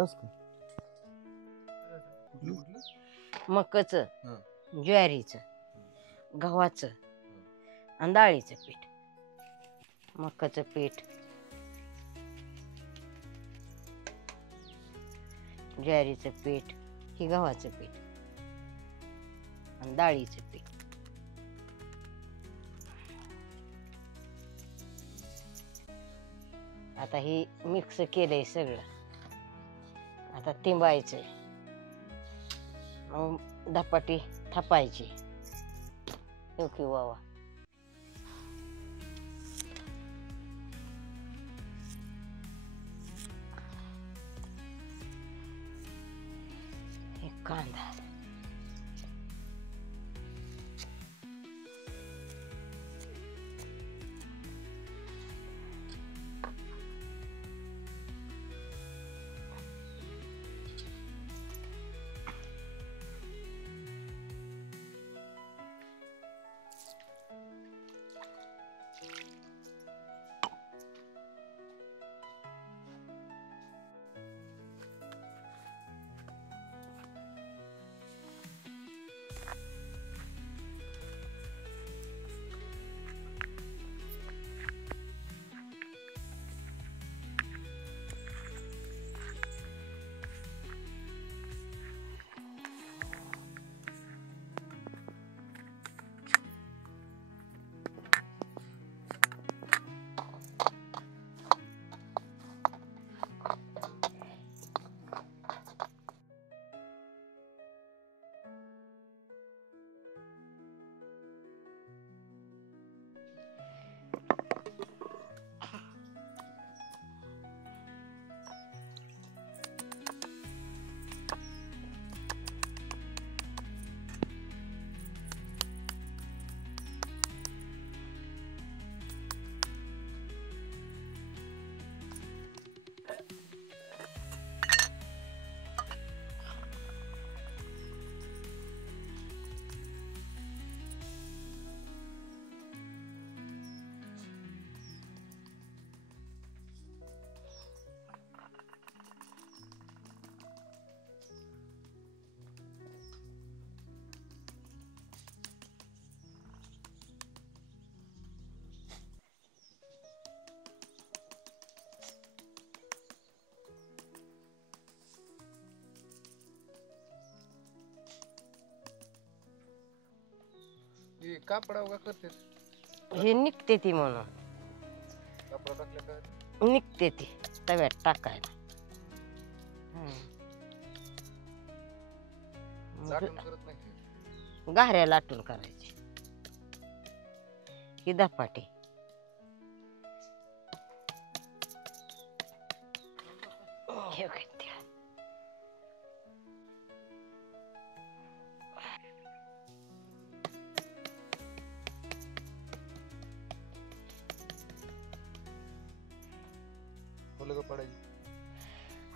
घेतलास का? मकाचं, ज्वारीचं, गव्हाचं आणि डाळीचं पीठ. मकाचं पीठ, ज्वारीचं पीठ, ही गव्हाचं पीठ आणि डाळीचं पीठ. आता हे मिक्स केलंय सगळं. आता तिंबायचंय, मग धपाटी थापायची. ओके वावा. हे कांदा, कापडा उगा करते. हे निघते ती म्हणून कापडा टाकले का निघते ती तव्यात टाकायला. लाटून करत नाही. गाऱ्या लाटून करायची. ही धपाटी. हे काय ते.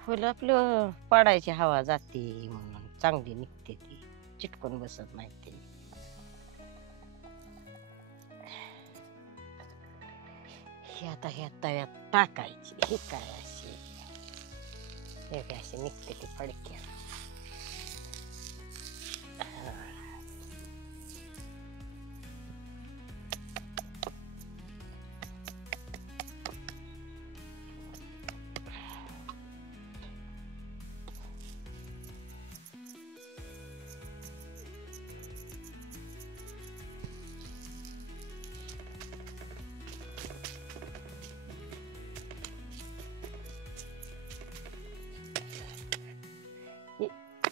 फुलं आपलं पाडायची, हवा जाते म्हणून चांगली निघते ती, चिटकून बसत नाही ती. ही आता ह्या तव्यात टाकायची. हे काय अशी, हे काय अशी निघते ती फडक्या.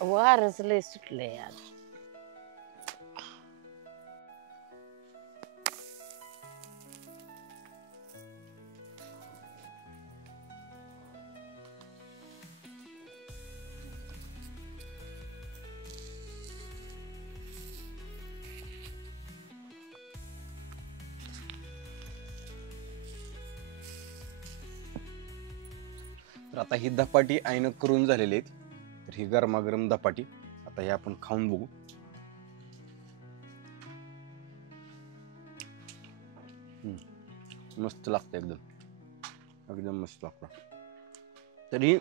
वारच लय सुटलंय आज. तर आता ही धपाटी आईनं करून झालेली आहेत. तर ही गरमागरम धपाटी आता हे आपण खाऊन बघू. मस्त लागतं, एकदम एकदम मस्त लागतं. तरी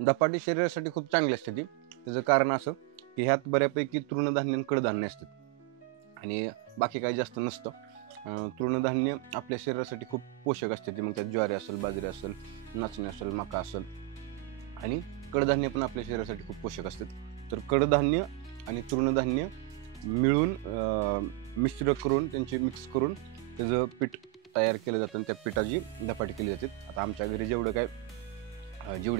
धपाटी शरीरासाठी खूप चांगली असते ती. त्याचं कारण असं की ह्यात बऱ्यापैकी तृणधान्य आणि कडधान्य असतात आणि बाकी काही जास्त नसतं. तृणधान्य आपल्या शरीरासाठी खूप पोषक असते ती, मग त्यात ज्वारी असेल, बाजरी असेल, नाचणी असेल, मका असेल, आणि कडधान्य पण आपल्या शरीरासाठी खूप पोषक असतात. तर कडधान्य आणि तृणधान्य मिळून मिश्र करून त्यांचे मिक्स करून त्याचं पीठ तयार केलं जातं आणि त्या पिठाची धपाटी केली जाते. आता आमच्या घरी जेवढी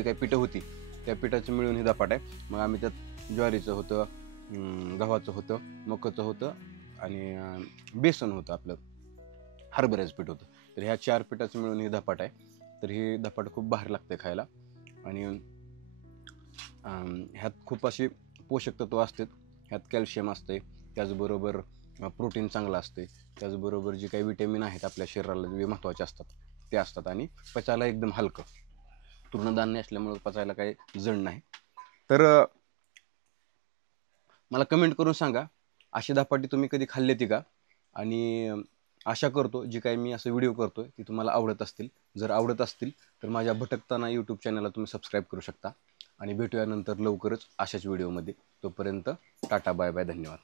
काही पिठं होती त्या पिठाचं मिळून हे धपाट आहे. मग आम्ही त्यात ज्वारीचं होतं, गव्हाचं होतं, मकाचं होतं आणि बेसन होतं, आपलं हरभऱ्याचं पीठ होतं. तर ह्या 4 पिठाचं मिळून हे धपाट आहे. तर हे धपाट खूप भारी लागते खायला आणि ह्यात खूप असे पोषक तत्व असतात. ह्यात कॅल्शियम असते, त्याचबरोबर प्रोटीन चांगलं असते, त्याचबरोबर जे काही विटॅमिन आहेत आपल्या शरीराला जे महत्त्वाचे असतात ते असतात आणि पचायला एकदम हलकं. तृणधान्य असल्यामुळे पचायला काही जड नाही. तर मला कमेंट करून सांगा अशी धपाटी तुम्ही कधी खाल्ली ती का, आणि आशा करतो जी काही मी असं व्हिडिओ करतोय ती तुम्हाला आवडत असतील. जर आवडत असतील तर माझ्या भटकताना यूट्यूब चॅनलला तुम्ही सबस्क्राईब करू शकता आणि भेटूया नंतर लवकरच अशाच व्हिडिओमध्ये. तोपर्यंत टाटा, बाय बाय, धन्यवाद.